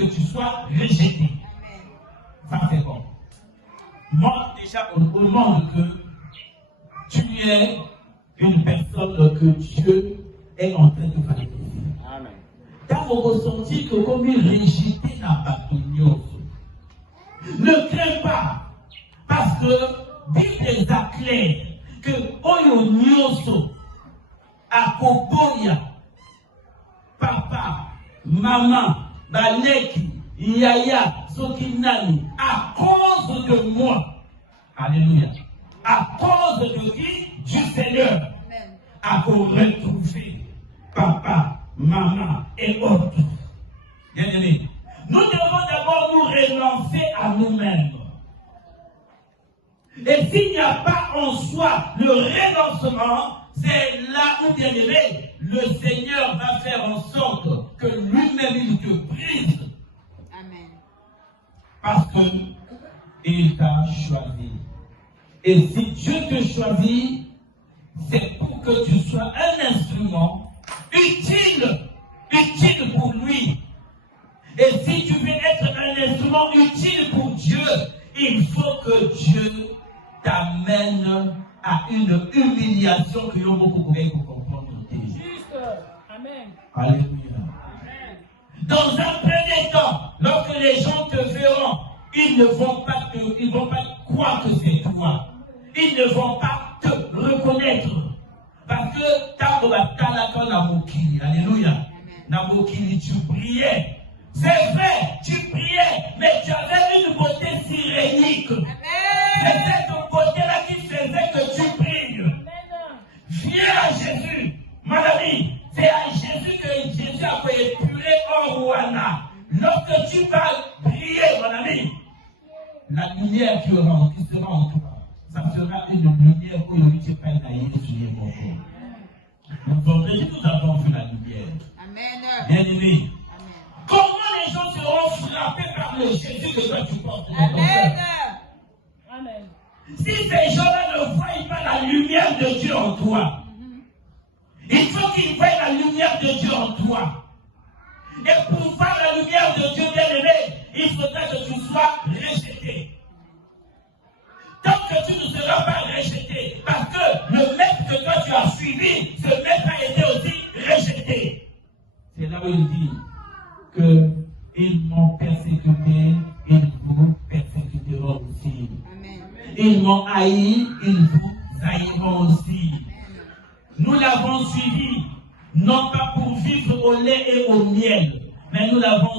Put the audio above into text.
que tu sois rejeté. Ça c'est bon. Montre déjà au monde que tu es une personne que Dieu est en train de faire. Amen. Quand vous ressentez que comme il rejeté n'a pas de news, ne crains pas, parce que Bible est clair que oyo nyoso akoboya papa, maman, baleki, yaya, sokinani, à cause de moi. Alléluia. À cause de qui? Du Seigneur. Amen. À retrouver papa, maman et autres. Bien aimé. Nous devons d'abord nous relancer à nous-mêmes. Et s'il n'y a pas en soi le relancement, c'est là où, bien aimé, le Seigneur va faire en sorte que lui-même il te brise. Amen. Parce qu'il t'a choisi. Et si Dieu te choisit, c'est pour que tu sois un instrument utile pour lui. Et si tu veux être un instrument utile pour Dieu, il faut que Dieu t'amène à une humiliation que l'on peut comprendre. Juste. Amen. Alléluia. Amen. Dans un premier temps, lorsque les gens te verront, ils ne vont pas croire que c'est toi. Ils ne vont pas te reconnaître. Parce que alléluia. Namokili, tu priais. C'est vrai, tu priais, mais tu avais une beauté sirénique. C'est cette beauté-là qui faisait que tu pries. Viens à Jésus, mon ami. C'est à Jésus que Jésus a fait épurer en Rwanda. Lorsque tu vas prier, mon ami, la lumière qui sera en toi, ça sera une lumière que nous ne pas naïve sur les morts. Vendredi, nous avons vu la lumière. Amen. Bien aimé. Comment les gens seront frappés par le Jésus que toi tu portes? Amen. Amen. Si ces gens-là ne voient pas la lumière de Dieu en toi, il faut qu'ils voient la lumière de Dieu en toi. Et pour voir la lumière de Dieu, bien aimé, il faudra que tu sois rejeté. Tant que tu ne seras pas rejeté, parce que le maître que toi tu as suivi, ce maître a été aussi rejeté. C'est là où il dit qu'ils m'ont persécuté, ils vous persécuteront aussi. Amen. Ils m'ont haï, ils vous haïront aussi. Nous l'avons suivi, non pas pour vivre au lait et au miel, mais nous l'avons